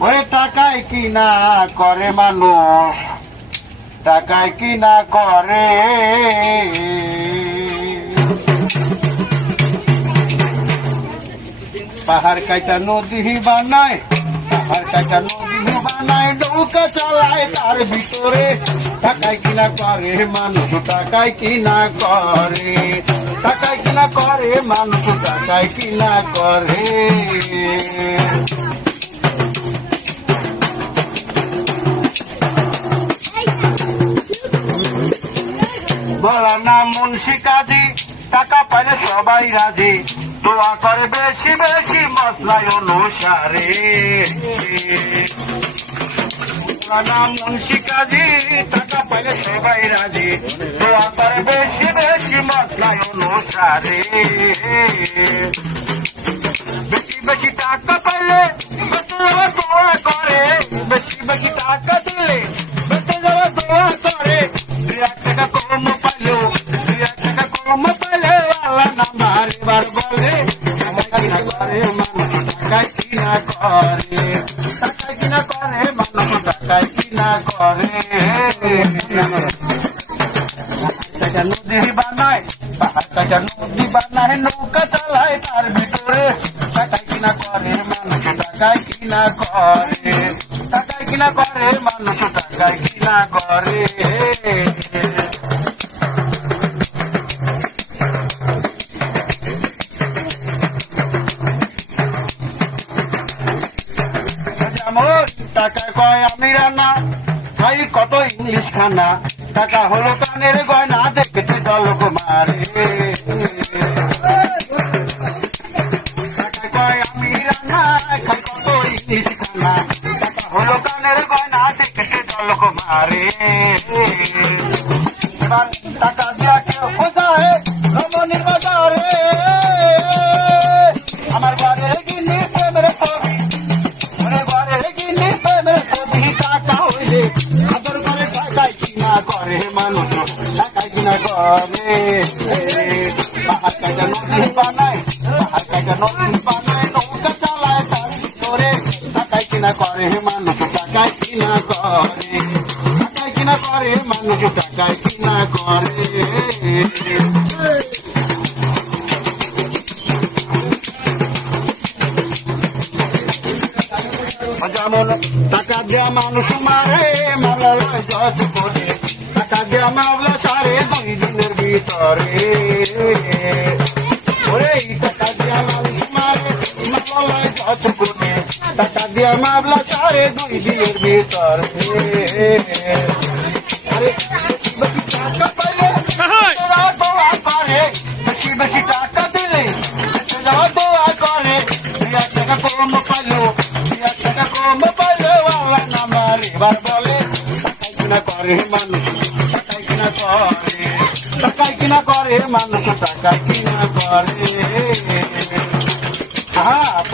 ওই টাকায় কি না করে মানুষ? টাকায় কি না করে? পাহাড় কাটা নদী বানায়, পাহাড় কাটা নদী বানায়, নৌকা চালায়, তার ভিতরে টাকায় কিনা করে মানুষ? টাকায় কিনা করে? টাকায় কিনা করে মানুষ? টাকায় কিনা করে? বলা না মুন্সি কাজী, টাকা পাইলে সবাই রাজি। দোয়া করে বেশি বেশি মশলায় অনুসারে। মুন্সি কাজী, টাকা পাইলে সবাই রাজি। দোয়া করে বেশি বেশি মশলায় অনুসারে। বেশি বেশি টাকা পাইলে করে। বেশি বেশি টাকা দিলে বেঁচে যাওয়ার দোয়া করে। দুই এক টাকা কম করে মানুষ টাকায় কিনা করে? টাকায় কিনা করে মানুষ টাকায় কিনা করে? নদী বানায় পাহাড় নদী বানায়, নৌকা চালায় তার ভিতরে। টাকায় কিনা করে মানুষ টাকায় কিনা করে? টাকায় কিনা করে মানুষ টাকায় কিনা করে? যেমন টাকা কয় আমি রান্না? খাই কত ইংলিশ খানা? টাকা হলো কানের গয়না, দেখতে জলক মারে। টাকা কয় আমি রান্না কত ইংলিশ খানা? টাকা হলো কানের গয়না, দেখতে জলক মারে। এবার টাকা দিয়া কেউ কাটা নদী বানায় পাহাড় কাটা নদী বানায় নৌকা চালায় তার ভিতরে টাকায় কিনা করে মানুষ টাকায় কিনা করে টাকায় কিনা করে মানুষ টাকায় কিনা করে টাকা দেওয়া মানুষ মারে লয় জজ করে টাকা দেওয়া মামলা সারে দুই দিনের ভিতরে টাকা মারে মামলা সারে দুই দিনের ভিতরে আরে বেশি টাকা পাইলে দোয়া করে বেশি বেশি টাকা দিলে দোয়া করে এক টাকা কম পাইলো এক টাকা কম পাইলো আল্লাহ নামার এবার বলে টাকাই কিনা করে মানুষ টাকাই কিনা করে টাকাই কিনা করে মানুষ টাকাই কিনা করে হ্যাঁ